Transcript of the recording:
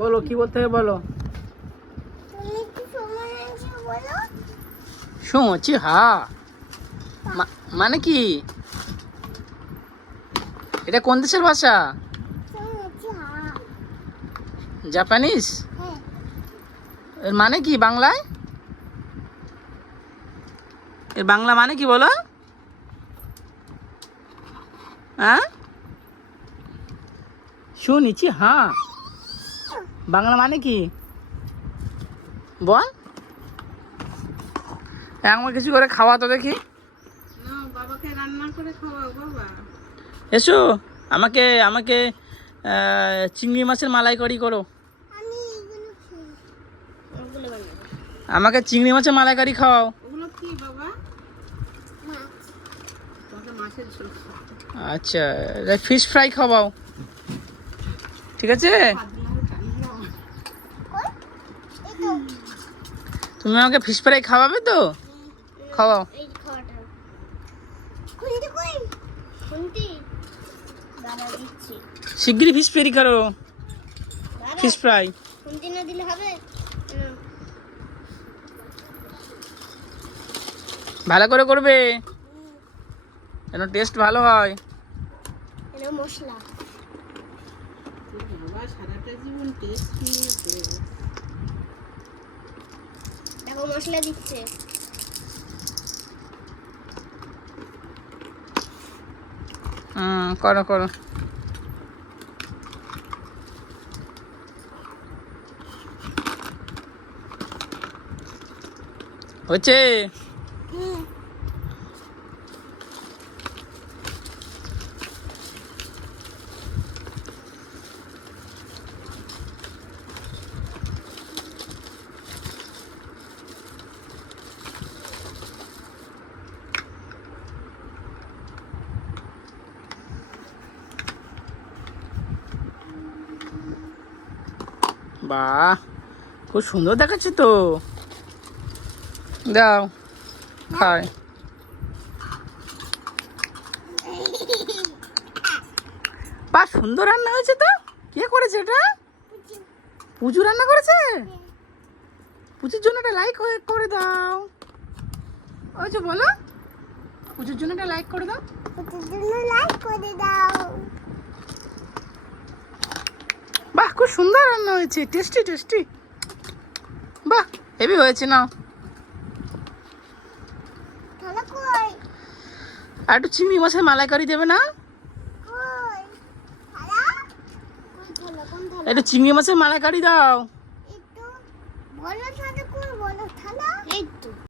বলো কি বলতে হবে বলো। শুনছি হা মানে কি? এটা কোন দেশের ভাষা? জাপানিজ? এর মানে কি বাংলায়? এর বাংলা মানে কি বলো? হ্যাঁ, শুনেছি হ্যাঁ, বাংলা মানে কি বল? আমার কিছু করে খাওয়া তো দেখি। না, বাবাকে রান্না করে খাওয়াও বাবা। এসো, আমাকে আমাকে চিংড়ি মাছের মালাইকারি করো। আমাকে চিংড়ি মাছের মালাইকারি খাওয়াও। ওগুলো কি বাবা? তোমাকে মাছের ঝোল খাওয়াবো। আচ্ছা, ফিশ ফ্রাই খাওয়াও, ঠিক আছে? তুমি আমাকে ফিশ ফ্রাই খাওয়াবে তো? খাওয়াও। শিগগিরই ফিশ ফ্রাই করো, ফিশ ফ্রাই। ভালো করে করবে যেন টেস্ট ভালো হয়। মশলা বাবা সারাটা জীবন টেস্ট নিয়ে পড়ে আছে। দেখো মশলা দিচ্ছে। করো করো। হচ্ছে? বাহ, খুব সুন্দর দেখাচ্ছে তো। দাও খাই। বাহ, সুন্দর রান্না হয়েছে তো। কে করেছে এটা? পুজু রান্না করেছে। পুজোর জন্য একটা লাইক করে দাও। ওই যে বলো, পুজোর জন্য একটা লাইক করে দাও। বাহ, খুব সুন্দর রান্না হয়েছে, টেস্টি টেস্টি। বাহ, হেভি হয়েছে। নাও আর একটু চিংড়ি মাছের মালাইকারি দেবে না? একটু চিংড়ি মাছের মালাইকারি দাও।